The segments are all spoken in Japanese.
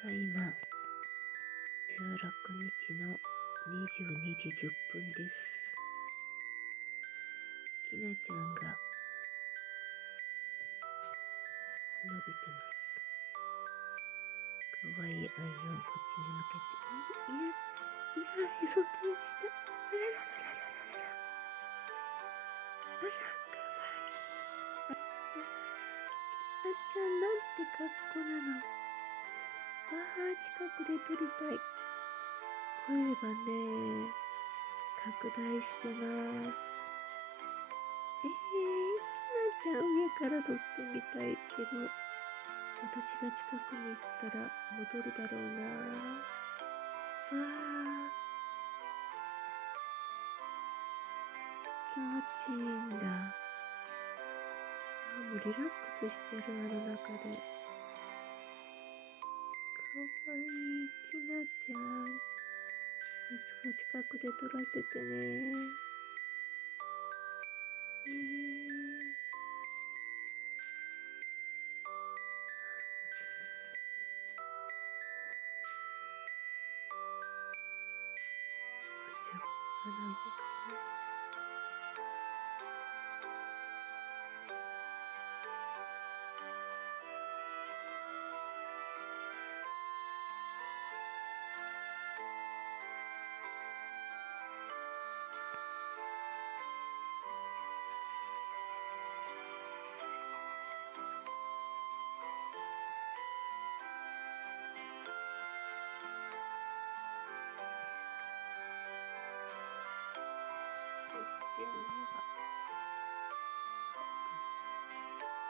ただいま16日の22時10分です。きなちゃんが伸びてます。かわいい愛のこっちに向けて、いや、へそ天した。あらららららららら。あら、かわいい。きなちゃんなんて格好なの。わあ、近くで撮りたい。声がね、拡大してます。きなちゃん上から撮ってみたいけど、私が近くに行ったら戻るだろうな。わあ、気持ちいいんだ。もうリラックスしてるあの中で。かわいいきなちゃん。いつか近くで撮らせてね。すごい鼻動かない。そして上が、は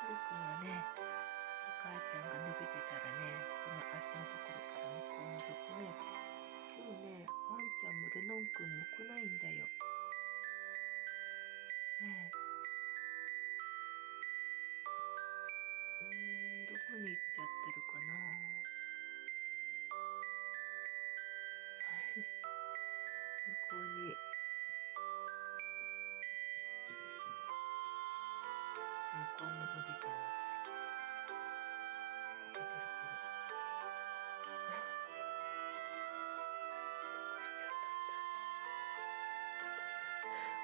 るくんはね、お母ちゃんが伸びてたらね、その足のところから向こう覗くね。今日ね、ワンちゃんもレノンくんも来ないんだよ。ねえ、どこに行っちゃってるかな。向こうに、向こうに伸びてます。こけてるけど。どこ行っちゃったんだ。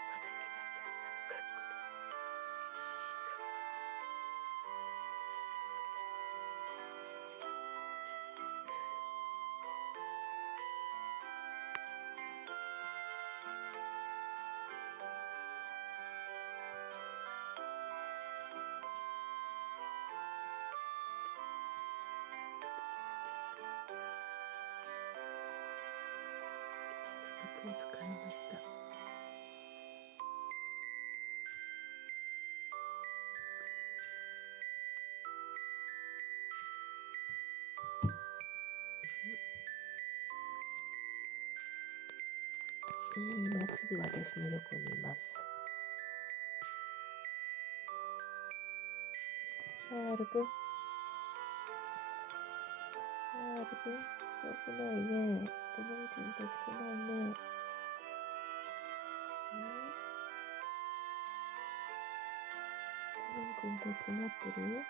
まだきなちゃんあの格好だ。ポーズ変えました。今すぐ私の横にいます。はるくん。はるくん。今日来ないね。レノンくんたち来ないね。レノンくんたち待ってる？